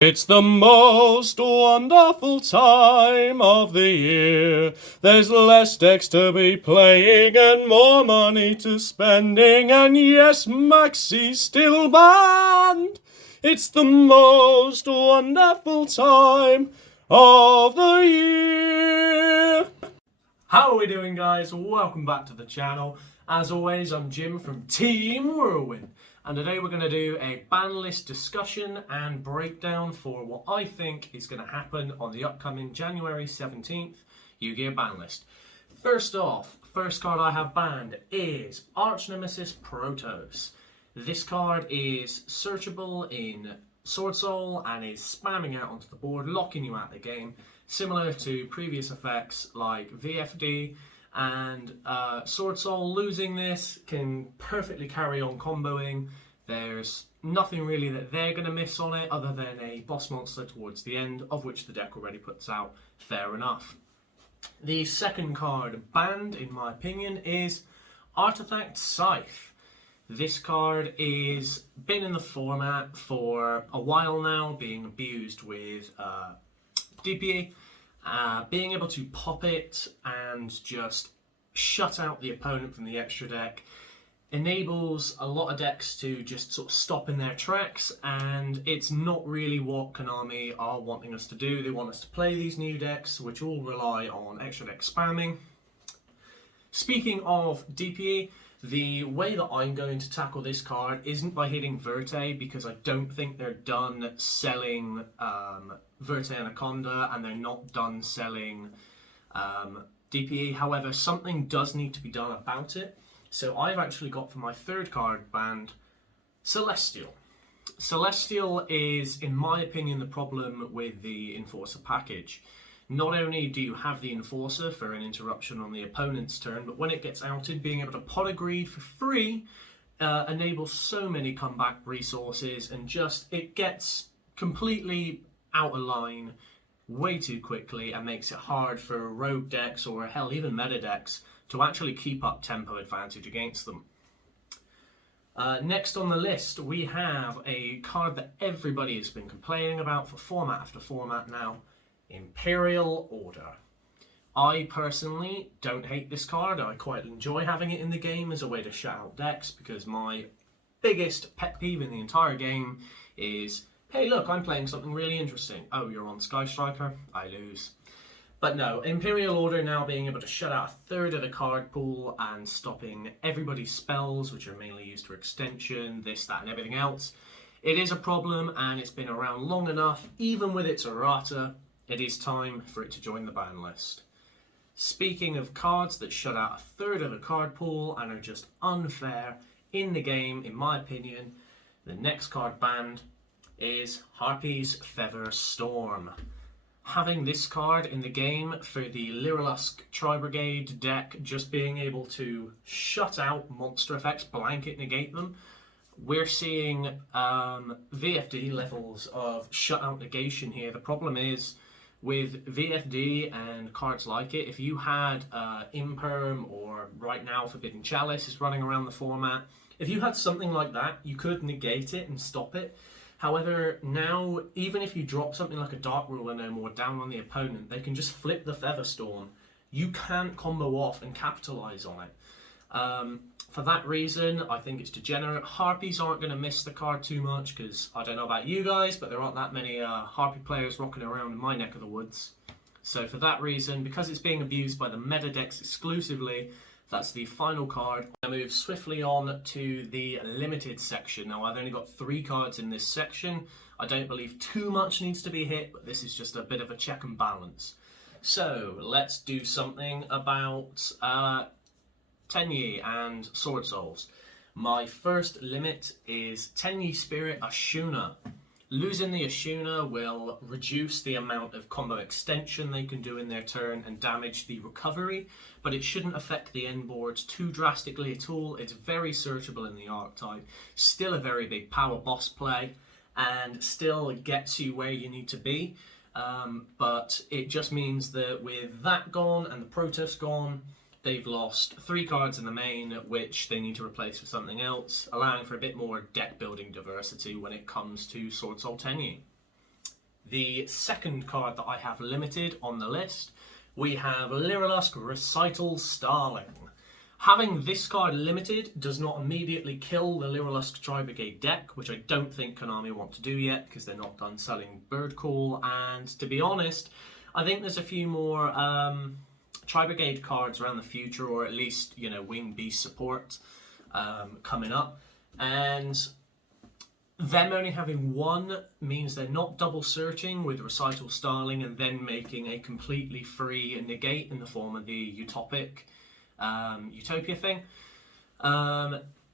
It's the most wonderful time of the year. There's less decks to be playing and more money to spending. And yes, Maxie's still banned. It's the most wonderful time of the year. How are we doing, guys? Welcome back to the channel. As always, I'm Jim from Team Whirlwind. And today we're going to do a ban list discussion and breakdown for what I think is going to happen on the upcoming January 17th Yu-Gi-Oh! Ban list. First off, first card I have banned is Arch Nemesis Protoss. This card is searchable in Sword Soul and is spamming out onto the board, locking you out of the game, similar to previous effects like VFD and Sword Soul. Losing this can perfectly carry on comboing. There's nothing really that they're going to miss on it other than a boss monster towards the end, of which the deck already puts out. Fair enough. The second card banned, in my opinion, is Artifact Scythe. This card is been in the format for a while now, being abused with DPE. Being able to pop it and just shut out the opponent from the extra deck enables a lot of decks to just sort of stop in their tracks, and it's not really what Konami are wanting us to do. They want us to play these new decks, which all rely on extra deck spamming. Speaking of DPE, the way that I'm going to tackle this card isn't by hitting Verte, because I don't think they're done selling Verte Anaconda, and they're not done selling DPE. However, something does need to be done about it. So I've actually got for my third card banned Celestial. Celestial is, in my opinion, the problem with the Enforcer package. Not only do you have the Enforcer for an interruption on the opponent's turn, but when it gets outed, being able to pot a greed for free enables so many comeback resources, and just it gets completely out of line way too quickly and makes it hard for rogue decks, or hell, even meta decks, to actually keep up tempo advantage against them. Next on the list, we have a card that everybody has been complaining about for format after format now, Imperial Order. I personally don't hate this card. I quite enjoy having it in the game as a way to shut out decks, because my biggest pet peeve in the entire game is, hey look, I'm playing something really interesting. Oh, you're on Sky Striker? I lose. But no, Imperial Order now being able to shut out a third of the card pool and stopping everybody's spells, which are mainly used for extension, this, that, and everything else. It is a problem, and it's been around long enough. Even with its errata, it is time for it to join the ban list. Speaking of cards that shut out a third of the card pool and are just unfair in the game, in my opinion, the next card banned is Harpy's Feather Storm. Having this card in the game for the Lyrilusk Tri-Brigade deck, just being able to shut out monster effects, blanket negate them, we're seeing VFD levels of shutout negation here. The problem is, with VFD and cards like it, if you had Imperm, or right now Forbidden Chalice is running around the format, if you had something like that, you could negate it and stop it. However, now, even if you drop something like a Dark Ruler no more down on the opponent, they can just flip the Feather Storm. You can't combo off and capitalize on it. For that reason, I think it's degenerate. Harpies aren't going to miss the card too much, because I don't know about you guys, but there aren't that many Harpy players rocking around in my neck of the woods. So for that reason, because it's being abused by the meta decks exclusively, that's the final card. I move swiftly on to the limited section. Now, I've only got 3 cards in this section. I don't believe too much needs to be hit, but this is just a bit of a check and balance. So let's do something about Tenyi and Sword Souls. My first limit is Tenyi Spirit Ashuna. Losing the Ashuna will reduce the amount of combo extension they can do in their turn and damage the recovery, but it shouldn't affect the end boards too drastically at all. It's very searchable in the archetype, still a very big power boss play, and still gets you where you need to be. But it just means that with that gone and the Protoss gone, they've lost 3 cards in the main, which they need to replace with something else, allowing for a bit more deck building diversity when it comes to Sword Soul Tenyi. The second card that I have limited on the list, we have Lyrilusk Recital Starling. Having this card limited does not immediately kill the Lyrilusk Tri-Brigade deck, which I don't think Konami want to do yet because they're not done selling Bird Call, and to be honest, I think there's a few more Tri-Brigade cards around the future, or at least, you know, Wing Beast support coming up, and them only having one means they're not double searching with Recital Starling and then making a completely free negate in the form of the Utopia thing.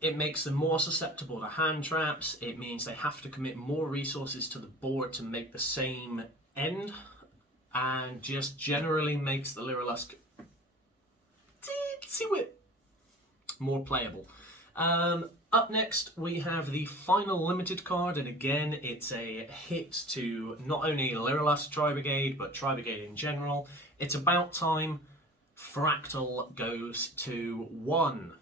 It makes them more susceptible to hand traps. It means they have to commit more resources to the board to make the same end, and just generally makes the Lyrilusk more playable. Up next, we have the final limited card, and again, it's a hit to not only Lyrilusk Tri-Brigade, but Tri-Brigade in general. It's about time Fractal goes to 1.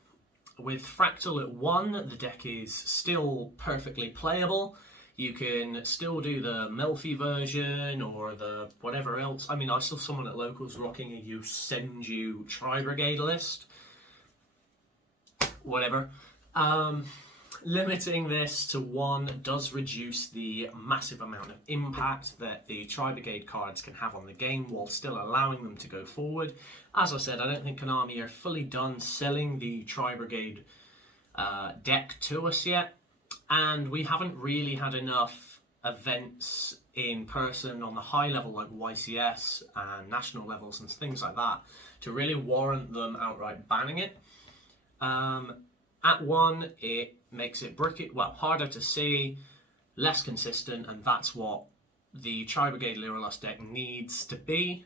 With Fractal at 1, the deck is still perfectly playable. You can still do the Melfi version or the whatever else. I mean, I saw someone at Locals rocking a Yusenju Tri-Brigade list. Whatever. Limiting this to 1 does reduce the massive amount of impact that the Tri-Brigade cards can have on the game while still allowing them to go forward. As I said, I don't think Konami are fully done selling the Tri-Brigade deck to us yet, and we haven't really had enough events in person on the high level like YCS and national levels and things like that to really warrant them outright banning it. At 1, it makes it harder to see, less consistent, and that's what the Tri-Brigade Lyrilusk deck needs to be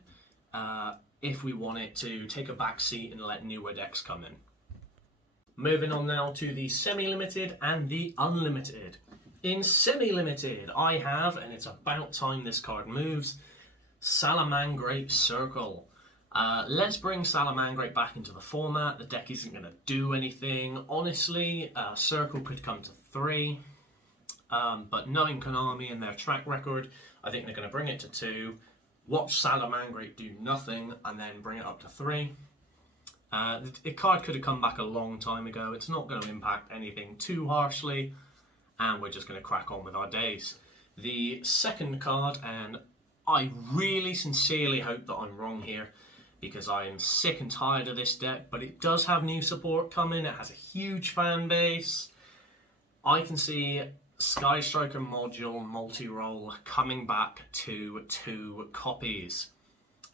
if we want it to take a back seat and let newer decks come in. Moving on now to the semi-limited and the unlimited. In semi-limited, I have, and it's about time this card moves, Salamangreat Circle. Let's bring Salamangreat back into the format. The deck isn't going to do anything. Honestly, Circle could come to 3. But knowing Konami and their track record, I think they're going to bring it to 2. Watch Salamangreat do nothing and then bring it up to 3. The card could have come back a long time ago. It's not going to impact anything too harshly. And we're just going to crack on with our days. The second card, and I really sincerely hope that I'm wrong here, because I am sick and tired of this deck, but it does have new support coming. It has a huge fan base. I can see Sky Striker module multi-role coming back to 2 copies.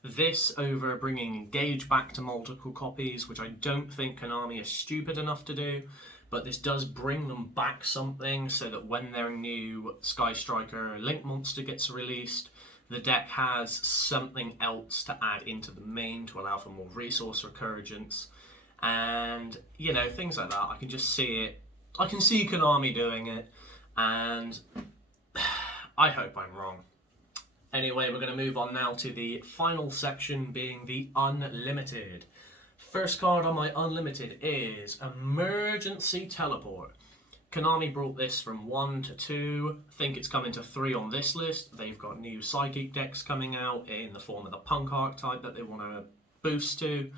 This over bringing Engage back to multiple copies, which I don't think Konami is stupid enough to do, but this does bring them back something so that when their new Sky Striker Link Monster gets released, the deck has something else to add into the main to allow for more resource recurgence, and, you know, things like that. I can just see it. I can see Konami doing it, and I hope I'm wrong. Anyway, we're going to move on now to the final section, being the unlimited. First card on my unlimited is Emergency Teleport. Konami brought this from 1 to 2. I think it's coming to 3 on this list. They've got new Psychic decks coming out in the form of the Punk archetype that they want to boost to.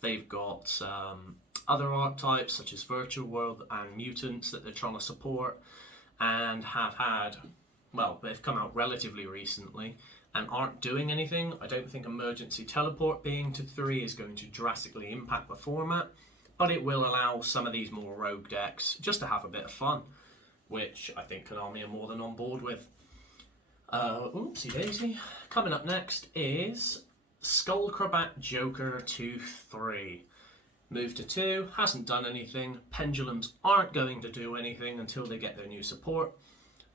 They've got other archetypes such as Virtual World and Mutants that they're trying to support, and have had, well, they've come out relatively recently and aren't doing anything. I don't think Emergency Teleport being to 3 is going to drastically impact the format, but it will allow some of these more rogue decks just to have a bit of fun, which I think Konami are more than on board with. Oopsie daisy. Coming up next is Skullcrabat Joker 2-3. Move to 2, hasn't done anything. Pendulums aren't going to do anything until they get their new support.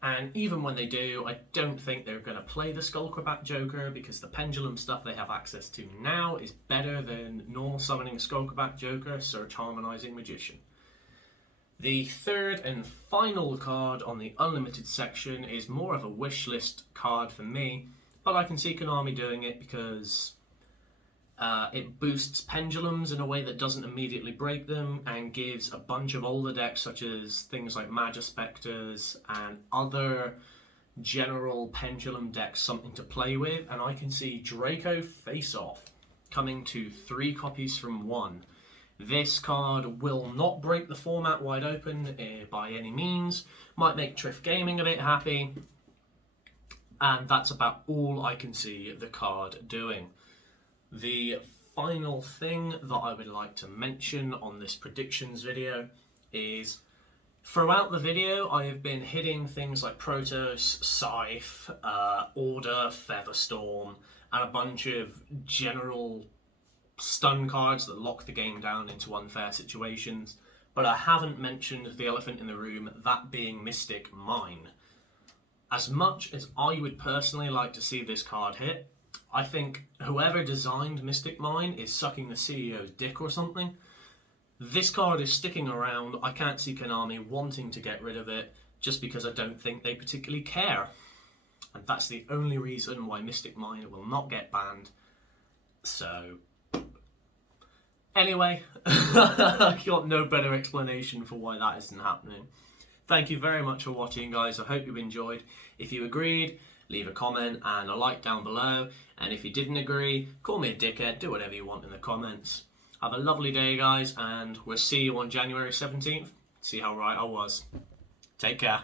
And even when they do, I don't think they're going to play the Skullcrabat Joker, because the Pendulum stuff they have access to now is better than normal summoning Skullcrabat Joker, Search Harmonizing Magician. The third and final card on the unlimited section is more of a wish list card for me, but I can see Konami doing it because it boosts pendulums in a way that doesn't immediately break them, and gives a bunch of older decks such as things like Magispectors and other general pendulum deck something to play with, and I can see Draco Face Off coming to 3 copies from 1. This card will not break the format wide open by any means, might make Triff Gaming a bit happy, and that's about all I can see the card doing. The final thing that I would like to mention on this predictions video is throughout the video I have been hitting things like Protoss, Scythe, Order, Featherstorm, and a bunch of general stun cards that lock the game down into unfair situations, but I haven't mentioned the elephant in the room, that being Mystic Mine. As much as I would personally like to see this card hit, I think whoever designed Mystic Mine is sucking the CEO's dick or something. This card is sticking around. I can't see Konami wanting to get rid of it just because I don't think they particularly care. And that's the only reason why Mystic Mine will not get banned. So, anyway, I got no better explanation for why that isn't happening. Thank you very much for watching, guys. I hope you enjoyed. If you agreed, leave a comment and a like down below. And if you didn't agree, call me a dickhead, do whatever you want in the comments. Have a lovely day, guys, and we'll see you on January 17th. See how right I was. Take care.